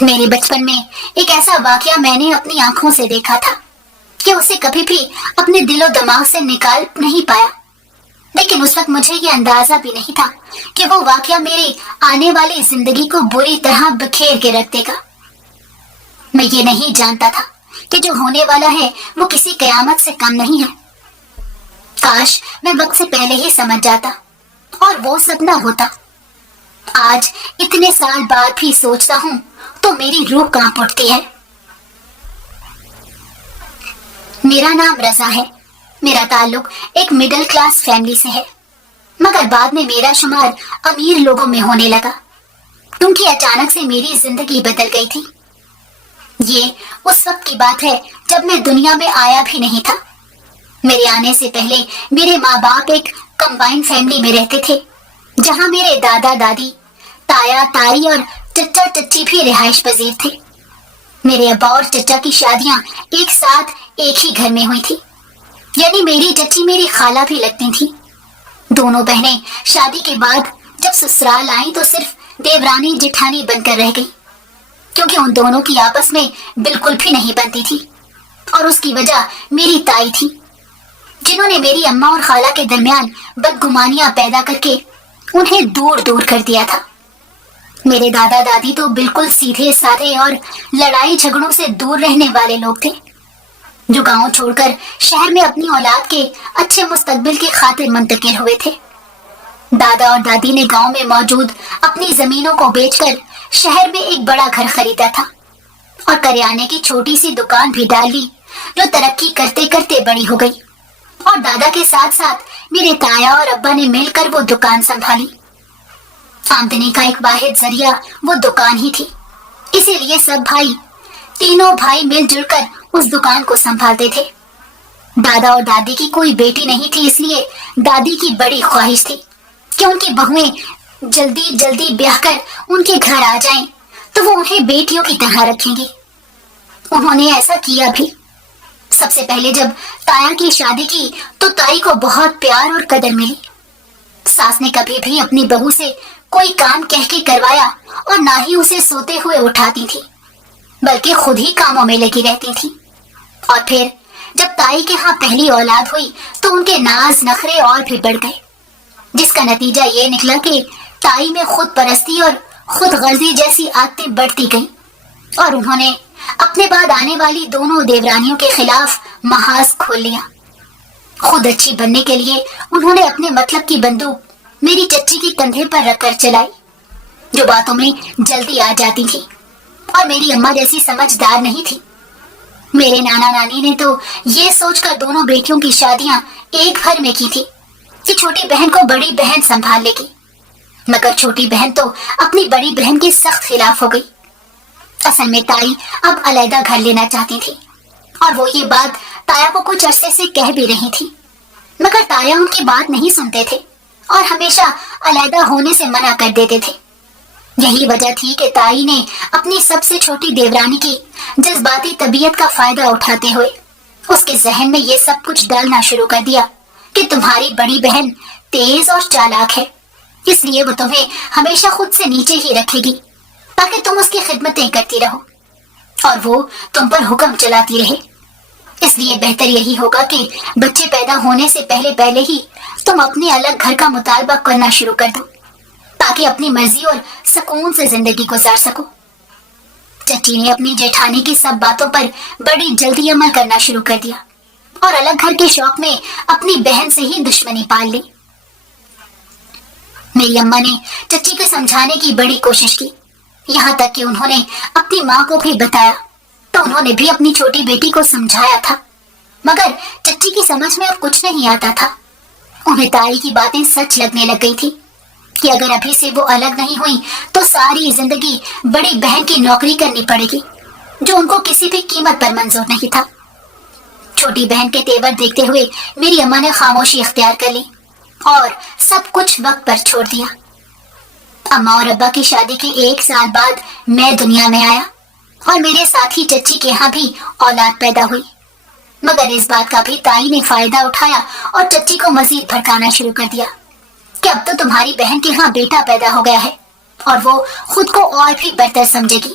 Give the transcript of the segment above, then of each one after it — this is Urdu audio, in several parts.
میرے بچپن میں ایک ایسا واقعہ میں نے اپنی آنکھوں سے دیکھا تھا کہ اسے کبھی بھی اپنے دل و دماغ سے نکال نہیں پایا، لیکن اس وقت مجھے یہ اندازہ بھی نہیں تھا کہ وہ واقعہ میری آنے والی زندگی کو بری طرح بکھیر کے رکھ دے گا۔ میں یہ نہیں جانتا تھا کہ جو ہونے والا ہے وہ کسی قیامت سے کم نہیں ہے۔ کاش میں وقت سے پہلے ہی سمجھ جاتا اور وہ سب نہ ہوتا۔ آج اتنے سال بعد بھی سوچتا ہوں تو میری روح کانپ اٹھتی ہے۔ میرا نام رضا ہے۔ میرا تعلق ایک مڈل کلاس فیملی سے ہے، مگر بعد میں میرا شمار امیر لوگوں میں ہونے لگا کیونکہ اچانک سے میری زندگی بدل گئی تھی۔ یہ اس وقت کی بات ہے جب میں دنیا میں آیا بھی نہیں تھا۔ میرے آنے سے پہلے میرے ماں باپ ایک کمبائن فیملی میں رہتے تھے، جہاں میرے دادا دادی، تایا تائی اور چچا چچی بھی رہائش پذیر تھے۔ میرے ابا اور چچا کی شادیاں ایک ساتھ ایک ہی گھر میں ہوئی تھی، یعنی میری چچی میری خالہ بھی لگتی تھی۔ دونوں بہنیں شادی کے بعد جب سسرال آئیں تو صرف دیورانی جٹھانی بن کر رہ گئی، کیونکہ ان دونوں کی آپس میں بالکل بھی نہیں بنتی تھی، اور اس کی وجہ میری تائی تھی، جنہوں نے میری اماں اور خالہ کے درمیان بدگمانیاں پیدا کر کے انہیں دور دور کر دیا تھا۔ میرے دادا دادی تو بالکل سیدھے سادھے اور لڑائی جھگڑوں سے دور رہنے والے لوگ تھے، جو گاؤں چھوڑ کر شہر میں اپنی اولاد کے اچھے مستقبل کی خاطر منتقل ہوئے تھے۔ دادا اور دادی نے گاؤں میں موجود اپنی زمینوں کو بیچ کر شہر میں ایک بڑا گھر خریدا تھا اور کریانے کی چھوٹی سی دکان بھی ڈال لی، جو ترقی کرتے کرتے بڑی ہو گئی، اور دادا کے ساتھ ساتھ میرے تایا اور ابا نے مل کر وہ دکان سنبھالی۔ آمدنی کا ایک واحد ذریعہ وہ دکان ہی تھی، اسی لیے تینوں بھائی مل جل کر اس دکان کو سنبھالتے تھے۔ دادا اور دادی کی کوئی بیٹی نہیں تھی، اس لیے دادی کی بڑی خواہش تھی کہ ان کی بہویں جلدی جلدی بیاہ کر ان کے گھر آ جائیں تو وہ انہیں بیٹیوں کی طرح رکھیں گی۔ انہوں نے ایسا کیا بھی۔ سب سے پہلے جب تایا کی شادی کی تو تائی کو بہت پیار اور قدر ملی۔ ساس نے کبھی بھی اپنی بہو سے کوئی کام کہہ کے کروایا اور نہ ہی اسے سوتے ہوئے اٹھاتی تھی، بلکہ خود ہی کاموں میں لگی رہتی تھی۔ اور پھر جب تائی کے ہاں پہلی اولاد ہوئی تو ان کے ناز نخرے اور بھی بڑھ گئے، جس کا نتیجہ یہ نکلا کہ تائی میں خود پرستی اور خود غرضی جیسی عادتیں بڑھتی گئیں، اور انہوں نے اپنے بعد آنے والی دونوں دیورانیوں کے خلاف محاذ کھول لیا۔ خود اچھی بننے کے لیے انہوں نے اپنے مطلب کی بندوق میری چچی کے کندھے پر رکھ کر چلائی، جو باتوں میں جلدی آ جاتی تھی اور میری اماں جیسی سمجھدار نہیں تھی۔ میرے نانا نانی نے تو یہ سوچ کر دونوں بیٹیوں کی شادیاں ایک گھر میں کی تھی کہ چھوٹی بہن کو بڑی بہن سنبھال لے گی، مگر چھوٹی بہن تو اپنی بڑی بہن کے سخت خلاف ہو گئی۔ اصل میں تائی اب علیحدہ گھر لینا چاہتی تھی، اور وہ یہ بات تایا کو کچھ عرصے سے کہہ بھی رہی تھی، مگر تایا ان کی بات نہیں سنتے تھے اور ہمیشہ علیحدہ ہونے سے منع کر دیتے تھے۔ یہی وجہ تھی کہ تائی نے اپنی سب سے چھوٹی دیورانی کی جذباتی طبیعت کا فائدہ اٹھاتے ہوئے اس کے ذہن میں یہ سب کچھ ڈالنا شروع کر دیا کہ تمہاری بڑی بہن تیز اور چالاک ہے، اس لیے وہ تمہیں ہمیشہ خود سے نیچے ہی رکھے گی تاکہ تم اس کی خدمتیں کرتی رہو اور وہ تم پر حکم چلاتی رہے۔ اس لیے بہتر یہی ہوگا کہ بچے پیدا ہونے سے پہلے ہی تم اپنے الگ گھر کا مطالبہ کرنا شروع کر دو تاکہ اپنی مرضی اور سکون سے زندگی گزار سکو۔ چچی نے اپنی جیٹھانی کی سب باتوں پر بڑی جلدی عمل کرنا شروع کر دیا اور الگ گھر کے شوق میں اپنی بہن سے ہی دشمنی پال لی۔ میری اماں نے چچی کو سمجھانے کی بڑی کوشش کی، یہاں تک کہ انہوں نے اپنی ماں کو بھی بتایا تو انہوں نے بھی اپنی چھوٹی بیٹی کو سمجھایا تھا، مگر چچی کی سمجھ میں اب کچھ نہیں آتا تھا۔ انہیں تائی کی باتیں سچ لگنے لگ گئی تھی کہ اگر ابھی سے وہ الگ نہیں ہوئی تو ساری زندگی بڑی بہن کی نوکری کرنی پڑے گی، جو ان کو کسی بھی قیمت پر منظور نہیں تھا۔ چھوٹی بہن کے تیور دیکھتے ہوئے میری اماں نے خاموشی اختیار کر لی اور سب کچھ وقت پر چھوڑ دیا۔ اماں اور ابا کی شادی کے 1 سال بعد میں دنیا میں آیا اور میرے ساتھ ہی چچی کے ہاں بھی اولاد پیدا ہوئی، مگر اس بات کا بھی تائی نے فائدہ اٹھایا اور چچی کو مزید بھڑکانا شروع کر دیا کہ اب تو تمہاری بہن کے ہاں بیٹا پیدا ہو گیا ہے اور وہ خود کو اور بھی برتر سمجھے گی۔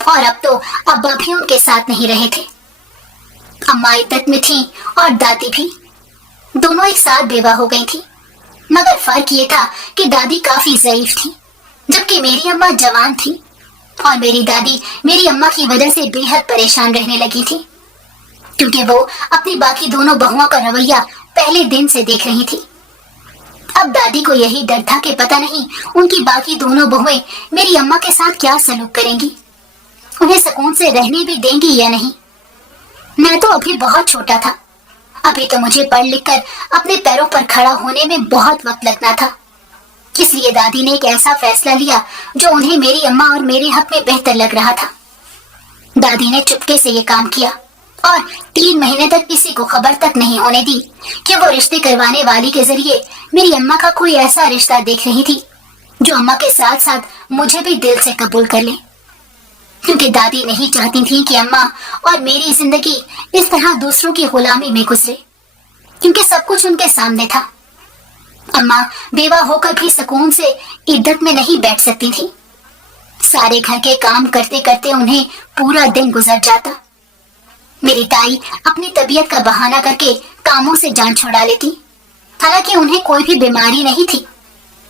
اور اب تو ابا بھی ان کے ساتھ نہیں رہے تھے۔ اماں عدت میں تھیں اور دادی بھی، دونوں ایک ساتھ بیوہ ہو گئی تھی، مگر فرق یہ تھا کہ دادی کافی ضعیف تھی جبکہ میری اماں جوان تھی، اور میری دادی میری اماں کی وجہ سے بے حد پریشان رہنے لگی تھی، کیونکہ وہ اپنی باقی دونوں بہوؤں کا رویہ پہلے دن سے دیکھ رہی تھی۔ اب دادی کو یہی ڈر تھا کہ پتہ نہیں ان کی باقی دونوں بہویں میری اماں کے ساتھ کیا سلوک کریں گی، انہیں سکون سے رہنے بھی دیں گی یا نہیں۔ میں تو ابھی بہت چھوٹا تھا، ابھی تو مجھے پڑھ لکھ کر اپنے پیروں پر کھڑا ہونے میں بہت وقت لگنا تھا، اس لیے دادی نے ایک ایسا فیصلہ لیا جو انہیں میری اماں اور میرے حق میں بہتر لگ رہا تھا۔ دادی نے چپکے سے یہ کام کیا اور 3 مہینے تک کسی کو خبر تک نہیں ہونے دی کہ وہ رشتے کروانے والی کے ذریعے میری اماں کا کوئی ایسا رشتہ دیکھ رہی تھی جو اماں کے ساتھ ساتھ مجھے بھی دل سے قبول کر لے، کیونکہ دادی نہیں چاہتی تھی کہ اماں اور میری زندگی اس طرح دوسروں کی غلامی میں گزرے، کیونکہ سب کچھ ان کے سامنے تھا۔ اماں بیوہ ہو کر بھی سکون سے عدت میں نہیں بیٹھ سکتی تھی، سارے گھر کے کام کرتے کرتے انہیں پورا دن گزر جاتا۔ میری تائی اپنی طبیعت کا بہانہ کر کے کاموں سے جان چھڑا لیتی، حالانکہ انہیں کوئی بھی بیماری نہیں تھی،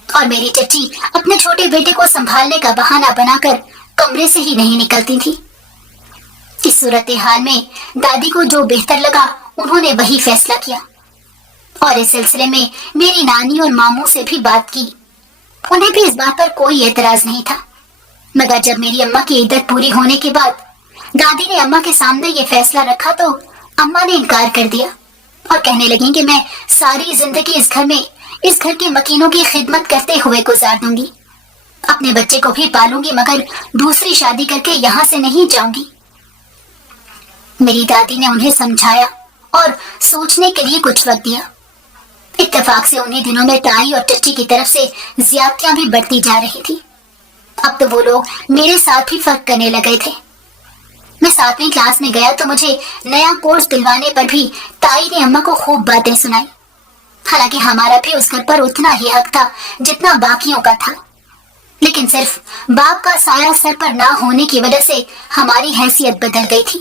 اور میری چچی اپنے چھوٹے بیٹے کو سنبھالنے کا بہانہ بنا کر کمرے سے ہی نہیں نکلتی تھی۔ اس صورتحال میں دادی کو جو بہتر لگا انہوں نے وہی فیصلہ کیا، اور اس سلسلے میں میری نانی اور ماموں سے بھی بات کی، انہیں بھی اس بات پر کوئی اعتراض نہیں تھا۔ مگر جب میری اماں کی عدت پوری ہونے کے بعد دادی نے اماں کے سامنے یہ فیصلہ رکھا تو اماں نے انکار کر دیا اور کہنے لگیں کہ میں ساری زندگی اس گھر کے مکینوں کی خدمت کرتے ہوئے گزار دوں گی، اپنے بچے کو بھی پالوں گی، مگر دوسری شادی کر کے یہاں سے نہیں جاؤں گی۔ میری دادی نے انہیں سمجھایا اور سوچنے کے لیے کچھ وقت دیا۔ اتفاق سے انہیں دنوں میں تائی اور چچی کی طرف سے زیادتیاں بھی بڑھتی جا رہی تھی۔ اب تو وہ لوگ میرے ساتھ بھی فرق کرنے لگے تھے۔ میں 7ویں کلاس میں گیا تو مجھے نیا کورس دلوانے پر بھی تائی نے اماں کو خوب باتیں سنائی، حالانکہ ہمارا بھی اس گھر پر اتنا ہی حق تھا جتنا باقیوں کا تھا، لیکن صرف باپ کا سایہ سر پر نہ ہونے کی وجہ سے ہماری حیثیت بدل گئی تھی۔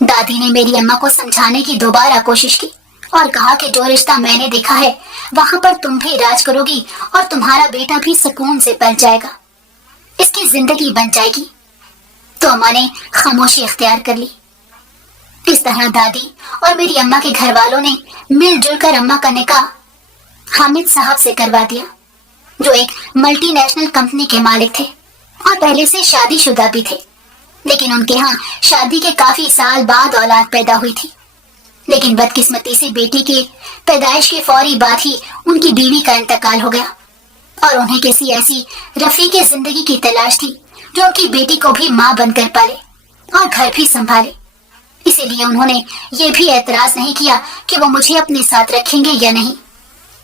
دادی نے میری اماں کو سمجھانے کی دوبارہ کوشش کی اور کہا کہ جو رشتہ میں نے دیکھا ہے وہاں پر تم بھی راج کرو گی اور تمہارا بیٹا بھی سکون سے پل جائے گا، اس کی زندگی بن جائے گی۔ تو اماں نے خاموشی اختیار کر لی۔ اس طرح دادی اور میری اماں کے گھر والوں نے مل جل کر اماں کا نکاح حامد صاحب سے کروا دیا، جو ایک ملٹی نیشنل کمپنی کے مالک تھے اور پہلے سے شادی شدہ بھی تھے، لیکن ان کے ہاں شادی کے کافی سال بعد اولاد پیدا ہوئی تھی، لیکن بدقسمتی سے بیٹی کی پیدائش کے فوری بعد ہی ان کی بیوی کا انتقال ہو گیا، اور انہیں کسی ایسی رفیق زندگی کی تلاش تھی جو ان کی بیٹی کو بھی ماں بن کر پالے اور گھر بھی سنبھالے۔ اسی لیے انہوں نے یہ بھی اعتراض نہیں کیا کہ وہ مجھے اپنے ساتھ رکھیں گے یا نہیں،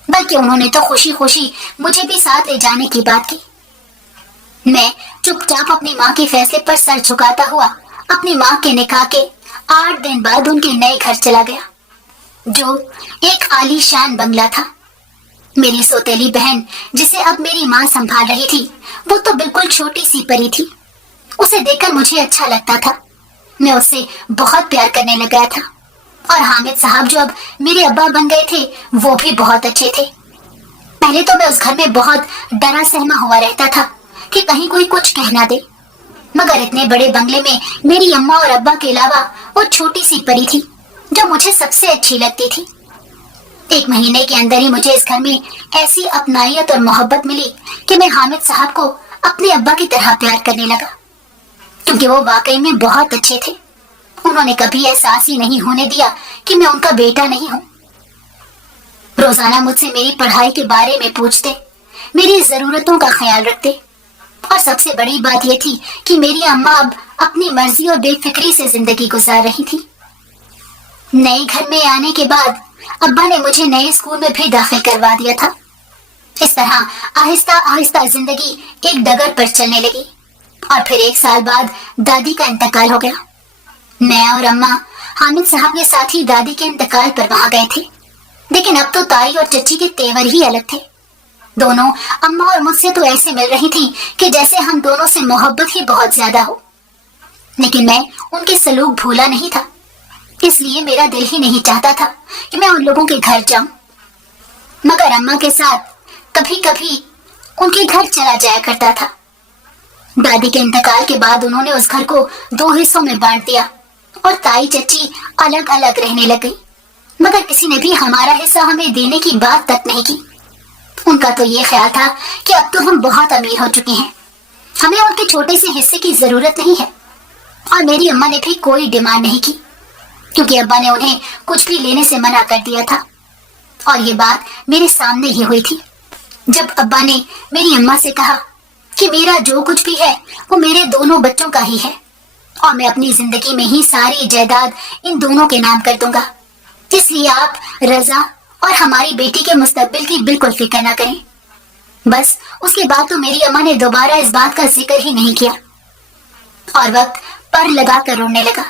بلکہ انہوں نے تو خوشی خوشی مجھے بھی ساتھ لے جانے کی بات کی۔ میں چپ چاپ اپنی ماں کے فیصلے پر سر جھکاتا ہوا اپنی ماں کے نکاح کے 8 دن بعد ان کے نئے گھر چلا گیا، جو ایک عالی شان بنگلہ تھا۔ میری سوتیلی بہن جسے اب میری ماں سنبھال رہی تھی وہ تو بالکل چھوٹی سی پری تھی، اسے دیکھ کر مجھے اچھا لگتا تھا، میں اس سے بہت پیار کرنے لگ گیا تھا، اور حامد صاحب جو اب میرے ابا بن گئے تھے وہ بھی بہت اچھے تھے۔ پہلے تو میں اس گھر میں بہت ڈرا سہما ہوا رہتا تھا کہ کہیں کوئی کچھ کہہ نہ دے، مگر اتنے بڑے بنگلے میں میری اماں اور ابا کے علاوہ وہ چھوٹی سی پری تھی جو مجھے سب سے اچھی لگتی تھی۔ 1 مہینے کے اندر ہی مجھے اس گھر میں ایسی اپنائیت اور محبت ملی کہ میں حامد صاحب کو اپنے ابا کی طرح پیار کرنے لگا، کیونکہ وہ واقعی میں بہت اچھے تھے۔ انہوں نے کبھی احساس ہی نہیں ہونے دیا کہ میں ان کا بیٹا نہیں ہوں۔ روزانہ مجھ سے میری پڑھائی کے بارے میں پوچھتے، میری ضرورتوں کا خیال رکھتے، اور سب سے بڑی بات یہ تھی کہ میری اماں اب اپنی مرضی اور بے فکری سے زندگی گزار رہی تھی۔ نئے گھر میں آنے کے بعد ابا نے مجھے نئے اسکول میں بھی داخل کروا دیا تھا۔ اس طرح آہستہ آہستہ زندگی ایک ڈگر پر چلنے لگی، اور پھر 1 سال بعد دادی کا انتقال ہو گیا۔ میں اور اماں حامد صاحب کے ساتھ ہی دادی کے انتقال پر وہاں گئے تھے، لیکن اب تو تائی اور چچی کے تیور ہی الگ تھے۔ دونوں اماں اور مجھ سے تو ایسے مل رہی تھیں کہ جیسے ہم دونوں سے محبت ہی بہت زیادہ ہو۔ لیکن میں ان کے سلوک بھولا نہیں تھا، اس لیے میرا دل ہی نہیں چاہتا تھا کہ میں ان لوگوں کے گھر جاؤں، مگر اماں کے ساتھ کبھی کبھی ان کے گھر چلا جایا کرتا تھا۔ دادی کے انتقال کے بعد انہوں نے اس گھر کو 2 حصوں میں بانٹ دیا اور تائی چچی الگ الگ رہنے لگ گئی، مگر کسی نے بھی ہمارا حصہ ہمیں دینے کی بات تک نہیں کی۔ ان کا تو یہ خیال تھا کہ اب تو ہم بہت امیر ہو چکے ہیں، ہمیں ان کے چھوٹے سے حصے کی ضرورت نہیں ہے، اور میری اماں نے بھی کوئی ڈیمانڈ نہیں کی، کیونکہ ابا نے انہیں کچھ بھی لینے سے منع کر دیا تھا، اور یہ بات میرے سامنے ہی ہوئی تھی جب ابا نے میری اماں سے کہا کہ میرا جو کچھ بھی ہے وہ میرے دونوں بچوں کا ہی ہے، اور میں اپنی زندگی میں ہی ساری جائیداد ان دونوں کے نام کر دوں گا، اس لیے آپ رضا اور ہماری بیٹی کے مستقبل کی بالکل فکر نہ کریں۔ بس اس کے بعد تو میری اماں نے دوبارہ اس بات کا ذکر ہی نہیں کیا، اور وقت پر لگا کر رونے لگا،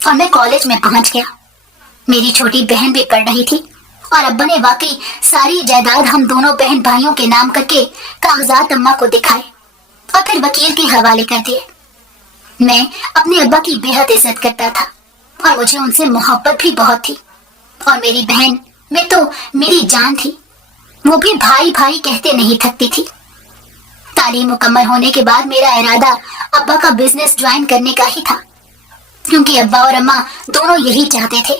اور میں کالج میں پہنچ گیا۔ میری چھوٹی بہن بھی پڑھ رہی تھی، اور ابا نے واقعی ساری جائیداد ہم دونوں بہن بھائیوں کے نام کر کے کاغذات اماں کو دکھائے اور پھر وکیل کے حوالے کر دیے۔ میں اپنے ابا کی بے حد عزت کرتا تھا، اور مجھے ان سے محبت بھی بہت تھی، اور میری بہن میں تو میری جان تھی، وہ بھی بھائی بھائی کہتے نہیں تھکتی تھی۔ تعلیم مکمل ہونے کے بعد میرا ارادہ ابا کا بزنس جوائن کرنے کا ہی تھا، کیونکہ ابا اور اماں دونوں یہی چاہتے تھے،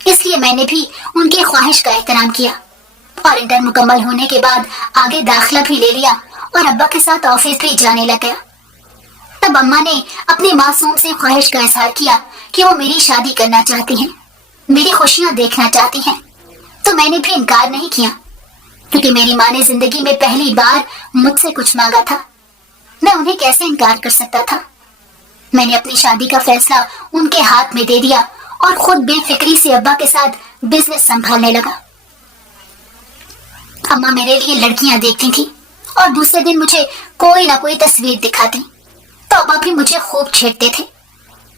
اس لیے میں نے بھی ان کی خواہش کا احترام کیا، اور انٹر مکمل ہونے کے بعد آگے داخلہ بھی لے لیا اور ابا کے ساتھ آفس بھی جانے لگ گیا۔ تب اماں نے اپنی معصوم سے خواہش کا اظہار کیا کہ وہ میری شادی کرنا چاہتی ہیں، میری خوشیاں دیکھنا چاہتی ہیں، تو میں نے بھی انکار نہیں کیا، کیونکہ میری ماں نے زندگی میں پہلی بار مجھ سے کچھ مانگا تھا، میں انہیں کیسے انکار کر سکتا تھا۔ میں نے اپنی شادی کا فیصلہ ان کے ہاتھ میں دے دیا اور خود بے فکری سے ابا کے ساتھ بزنس سنبھالنے لگا۔ اماں میرے لیے لڑکیاں دیکھتی تھی اور دوسرے دن مجھے کوئی نہ کوئی تصویر دکھاتی، تو ابا بھی مجھے خوب چھیڑتے تھے۔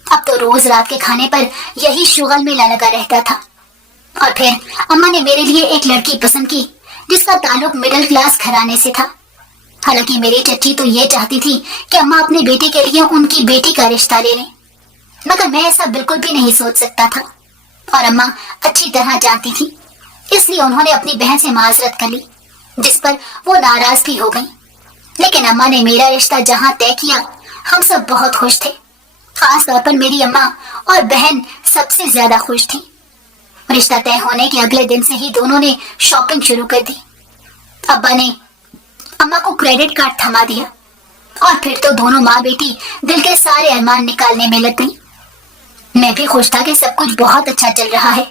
اب تو روز رات کے کھانے پر یہی شغل میلہ لگا رہتا تھا، اور پھر اماں نے میرے لیے ایک لڑکی پسند کی جس کا تعلق مڈل کلاس گھرانے سے تھا۔ حالانکہ میری چچی تو یہ چاہتی تھی کہ اماں اپنے بیٹے کے لیے ان کی بیٹی کا رشتہ لے لیں، مگر میں ایسا بالکل بھی نہیں سوچ سکتا تھا، اور اماں اچھی طرح جانتی تھی، اس لیے انہوں نے اپنی بہن سے معذرت کر لی، جس پر وہ ناراض بھی ہو گئی۔ لیکن اماں نے میرا رشتہ جہاں طے کیا، ہم سب بہت خوش تھے، خاص طور پر میری اماں اور بہن سب سے زیادہ خوش تھی۔ رشتہ طے ہونے کے اگلے دن سے ہی دونوں نے شاپنگ شروع کر دی۔ ابا نے اماں کو کریڈٹ کارڈ تھما دیا، اور پھر تو دونوں ماں بیٹی دل کے سارے ارمان نکالنے میں لگ گئی۔ میں بھی خوش تھا کہ سب کچھ بہت اچھا چل رہا ہے۔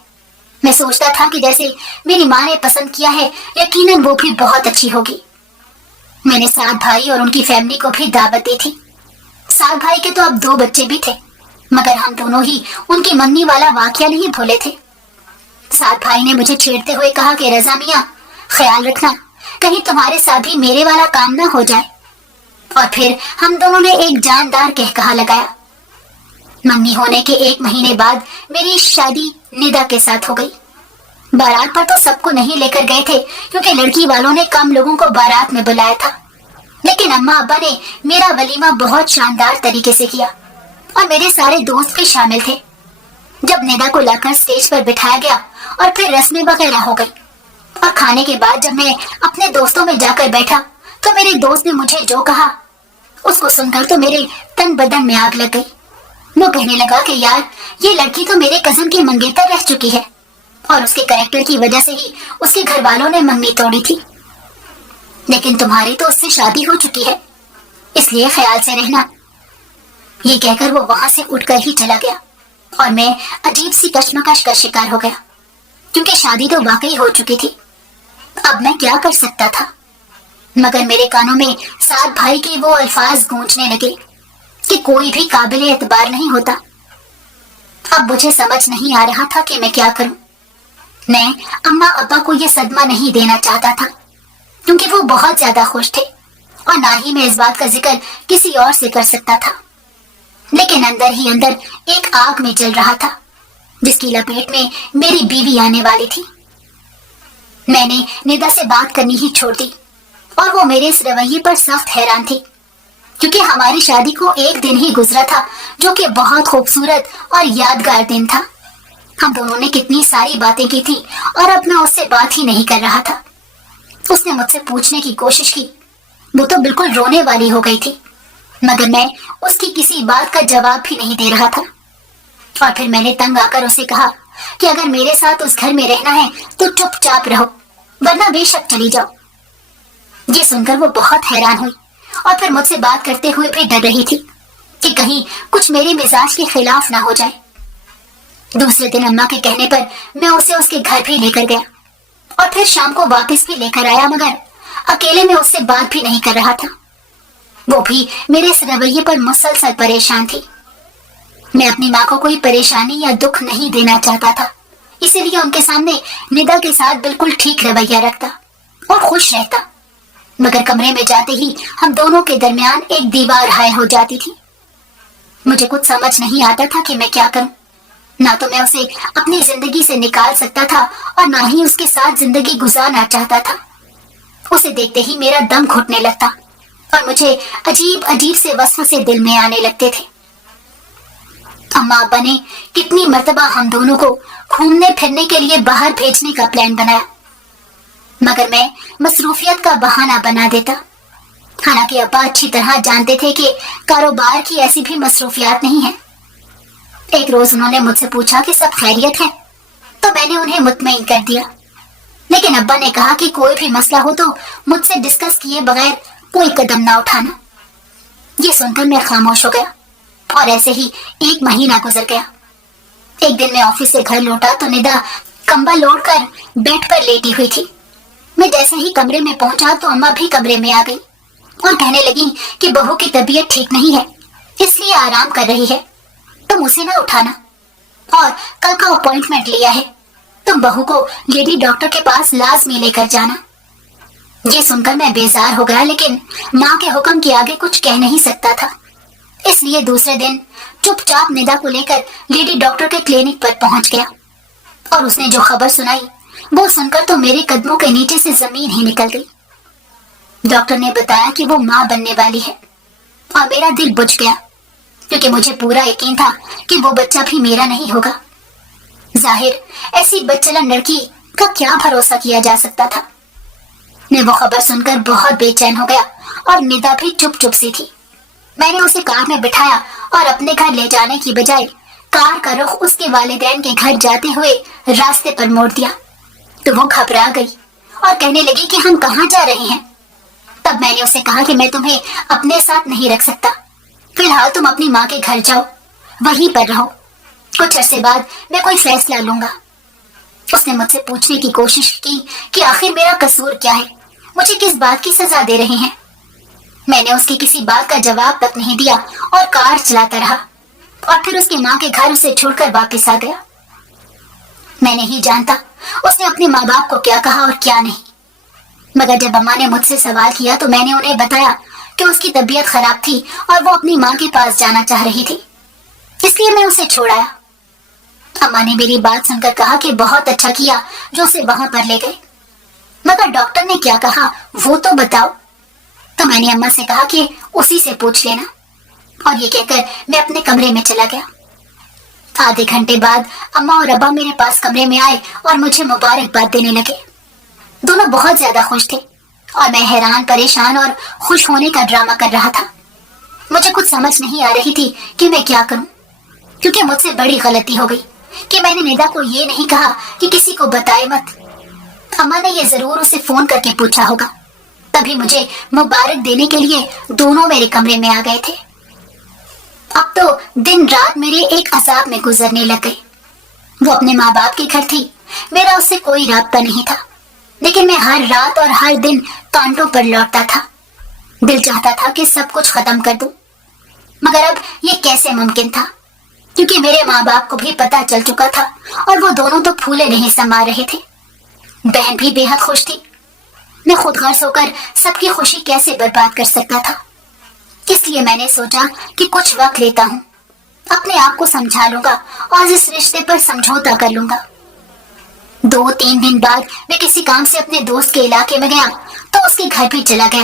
میں سوچتا تھا کہ جیسے میری ماں نے پسند کیا ہے، یقیناً وہ بھی بہت اچھی ہوگی۔ میں نے 7 بھائی اور ان کی فیملی کو بھی دعوت دی تھی۔ 7 بھائی کے تو اب 2 بچے بھی تھے، مگر ہم دونوں ہی ان کی منگنی والا واقعہ نہیں بھولے تھے۔ 7 بھائی نے مجھے چھیڑتے ہوئے کہا کہ رضا میاں، خیال رکھنا کہیں تمہارے ساتھ بھی میرے والا کام نہ ہو جائے، اور پھر ہم دونوں نے ایک جاندار کہا لگایا۔ منگنی ہونے کے 1 مہینے بعد میری شادی ندا کے ساتھ ہو گئی۔ بارات پر تو سب کو نہیں لے کر گئے تھے، کیونکہ لڑکی والوں نے کم لوگوں کو بارات میں بلایا تھا، لیکن اماں ابا نے میرا ولیمہ بہت شاندار طریقے سے کیا، اور میرے سارے دوست بھی شامل تھے۔ جب ندا کو لا کر اسٹیج پر بٹھایا گیا اور پھر رسمیں وغیرہ ہو گئی، اور کھانے کے بعد جب میں اپنے دوستوں میں جا کر بیٹھا تو میرے دوست نے مجھے جو کہا اس کو سن کر تو میرے تن بدن میں آگ لگ گئی۔ وہ کہنے لگا کہ یار، یہ لڑکی تو میرے کزن کی منگیتر رہ چکی ہے، اور اس کے کریکٹر کی وجہ سے ہی اس کے گھر والوں نے منگنی توڑی تھی، لیکن تمہاری تو اس سے شادی ہو چکی ہے، اس لیے خیال سے رہنا۔ یہ کہہ کر وہ وہاں سے اٹھ کر ہی چلا گیا، اور میں عجیب سی کشمکش کا شکار ہو گیا، کیونکہ شادی تو واقعی ہو چکی تھی۔ اب میں کیا کر سکتا تھا؟ مگر میرے کانوں میں 7 بھائی کے وہ الفاظ گونجنے لگے کہ کوئی بھی قابل اعتبار نہیں ہوتا۔ اب مجھے سمجھ نہیں آ رہا تھا کہ میں کیا کروں۔ میں اماں ابا کو یہ صدمہ نہیں دینا چاہتا تھا، کیونکہ وہ بہت زیادہ خوش تھے، اور نہ ہی میں اس بات کا ذکر کسی اور سے کر سکتا تھا، لیکن اندر ہی اندر ایک آگ میں جل رہا تھا جس کی لپیٹ میں میری بیوی آنے والی تھی۔ میں نے ندا سے بات کرنی ہی چھوڑ دی، اور وہ میرے اس رویے پر سخت حیران تھی کیونکہ ہماری شادی کو ایک دن ہی گزرا تھا جو کہ بہت خوبصورت اور یادگار دن تھا۔ ہم دونوں نے کتنی ساری باتیں کی تھی اور اب میں اس سے بات ہی نہیں کر رہا تھا۔ اس نے مجھ سے پوچھنے کی کوشش کی، وہ تو بالکل رونے والی ہو گئی تھی، مگر میں اس کی کسی بات کا جواب بھی نہیں دے رہا تھا۔ اور پھر میں نے تنگ آ کر اسے کہا کہ اگر میرے ساتھ اس گھر میں رہنا ہے تو چپ چاپ رہو، ورنہ بے شک چلی جاؤ۔ یہ سن کر وہ بہت حیران ہوئی اور پھر مجھ سے بات کرتے ہوئے بھی ڈر رہی تھی کہ کہیں کچھ میرے مزاج کے خلاف نہ ہو جائے۔ دوسرے دن اماں کے کہنے پر میں اسے اس کے گھر بھی لے کر گیا اور پھر شام کو واپس بھی لے کر آیا، مگر اکیلے میں اس سے بات بھی نہیں کر رہا تھا۔ وہ بھی میرے اس رویے پر مسلسل پریشان تھی۔ میں اپنی ماں کو کوئی پریشانی یا دکھ نہیں دینا چاہتا تھا، اسی لیے ان کے سامنے ندا کے ساتھ بالکل ٹھیک رویہ رکھتا اور خوش رہتا، مگر کمرے میں جاتے ہی ہم دونوں کے درمیان ایک دیوار حائل ہو جاتی تھی۔ مجھے کچھ سمجھ نہیں آتا تھا کہ میں کیا کروں۔ نہ تو میں اسے اپنی زندگی سے نکال سکتا تھا اور نہ ہی اس کے ساتھ زندگی گزارنا چاہتا تھا۔ اسے دیکھتے ہی میرا دم گھٹنے لگتا اور مجھے عجیب عجیب سے وسوسے دل میں آنے لگتے تھے۔ اماں ابا نے کتنی مرتبہ ہم دونوں کو گھومنے پھرنے کے لیے باہر بھیجنے کا پلان بنایا، مگر میں مصروفیت کا بہانہ بنا دیتا۔ حالانکہ ابا اچھی طرح جانتے تھے کہ کاروبار کی ایسی بھی مصروفیات نہیں ہیں۔ ایک روز انہوں نے مجھ سے پوچھا کہ سب خیریت ہے، تو میں نے انہیں مطمئن کر دیا، لیکن ابا نے کہا کہ کوئی بھی مسئلہ ہو تو مجھ سے ڈسکس کیے بغیر کوئی قدم نہ اٹھانا۔ یہ سن کر میں خاموش ہو گیا اور ایسے ہی ایک مہینہ گزر گیا۔ ایک دن میں آفس سے گھر لوٹا تو ندا کمبل اوڑھ کر بیڈ پر لیٹی ہوئی تھی۔ میں جیسے ہی کمرے میں پہنچا تو اماں بھی کمرے میں آ گئی اور کہنے لگی کہ بہو کی طبیعت ٹھیک نہیں ہے، اس لیے آرام کر رہی ہے، تم اسے نہ اٹھانا، اور کل کا اپوائنٹمنٹ لیا ہے، تم بہو کو لیڈی ڈاکٹر کے پاس لازمی لے کر جانا۔ یہ سن کر میں بیزار ہو گیا، لیکن ماں کے حکم کے آگے کچھ کہہ نہیں سکتا تھا، اس لیے دوسرے دن چپ چاپ ندا کو لے کر لیڈی ڈاکٹر کے کلینک پر پہنچ گیا۔ اور اس نے جو خبر سنائی وہ سن کر تو میرے قدموں کے نیچے سے زمین ہی نکل گئی۔ ڈاکٹر نے بتایا کہ وہ ماں بننے والی ہے، اور میرا دل بجھ گیا، کیونکہ مجھے پورا یقین تھا کہ وہ بچہ بھی میرا نہیں ہوگا۔ ظاہر ایسی بچلن لڑکی کا کیا بھروسہ کیا جا سکتا تھا۔ میں وہ خبر سن کر بہت بے چین ہو گیا اور ندا بھی چپ چپ سی تھی۔ میں نے اسے کار میں بٹھایا اور اپنے گھر لے جانے کی بجائے کار کا رخ اس کے والدین کے گھر جاتے ہوئے راستے پر موڑ دیا تو وہ گھبرا گئی اور کہنے لگی کہ ہم کہاں جا رہے ہیں۔ تب میں نے اسے کہا کہ میں تمہیں اپنے ساتھ نہیں رکھ سکتا، فی الحال تم اپنی ماں کے گھر جاؤ، وہیں پر رہو، کچھ عرصے بعد میں کوئی فیصلہ لوں گا۔ اس نے مجھ سے پوچھنے کی کوشش کی کہ آخر میرا قصور کیا ہے، مجھے کس بات کی سزا دے رہے ہیں۔ میں نے اس کی کسی بات کا جواب تک نہیں دیا اور کار چلاتا رہا، اور پھر اس کی ماں کے گھر اسے چھوڑ کر واپس آ گیا۔ میں نہیں جانتا اس نے اپنے ماں باپ کو کیا کہا اور کیا نہیں، مگر جب اماں نے مجھ سے سوال کیا تو میں نے انہیں بتایا کہ اس کی طبیعت خراب تھی اور وہ اپنی ماں کے پاس جانا چاہ رہی تھی، اس لیے میں اسے چھوڑایا۔ اماں نے میری بات سن کر کہا کہ بہت اچھا کیا جو اسے وہاں پر لے گئے، مگر ڈاکٹر نے کیا کہا وہ تو بتاؤ۔ تو میں نے اماں سے کہا کہ اسی سے پوچھ لینا، اور یہ کہہ کر میں اپنے کمرے میں چلا گیا۔ آدھے گھنٹے بعد اماں اور ابا میرے پاس کمرے میں آئے اور مجھے مبارکباد دینے لگے۔ دونوں بہت زیادہ خوش تھے اور میں حیران، پریشان اور خوش ہونے کا ڈرامہ کر رہا تھا۔ مجھے کچھ سمجھ نہیں آ رہی تھی کہ میں کیا کروں، کیونکہ مجھ سے بڑی غلطی ہو گئی کہ میں نے ندا کو یہ نہیں کہا کہ کسی کو بتائے مت۔ اماں نے یہ ضرور اسے فون کر کے پوچھا ہوگا، تبھی مجھے مبارک دینے کے لیے دونوں میرے کمرے میں آ گئے تھے۔ اب تو دن رات میرے ایک عذاب میں گزرنے لگ گئے۔ وہ اپنے ماں باپ کے گھر تھی، میرا اس سے کوئی رابطہ نہیں تھا، لیکن میں ہر رات اور ہر دن کانٹوں پر لوٹتا تھا۔ دل چاہتا تھا کہ سب کچھ ختم کر دوں، مگر اب یہ کیسے ممکن تھا، کیونکہ میرے ماں باپ کو بھی پتہ چل چکا تھا اور وہ دونوں تو پھولے نہیں سما رہے تھے۔ بہن بھی بے حد خوش تھی۔ میں خود غرض ہو کر سب کی خوشی کیسے برباد کر سکتا تھا، اس لیے میں نے سوچا کہ کچھ وقت لیتا ہوں، اپنے آپ کو سمجھا لوں گا اور اس رشتے پر سمجھوتا کر لوں گا۔ 2-3 دن بعد میں کسی کام سے اپنے دوست کے علاقے میں گیا تو اس کے گھر بھی چلا گیا۔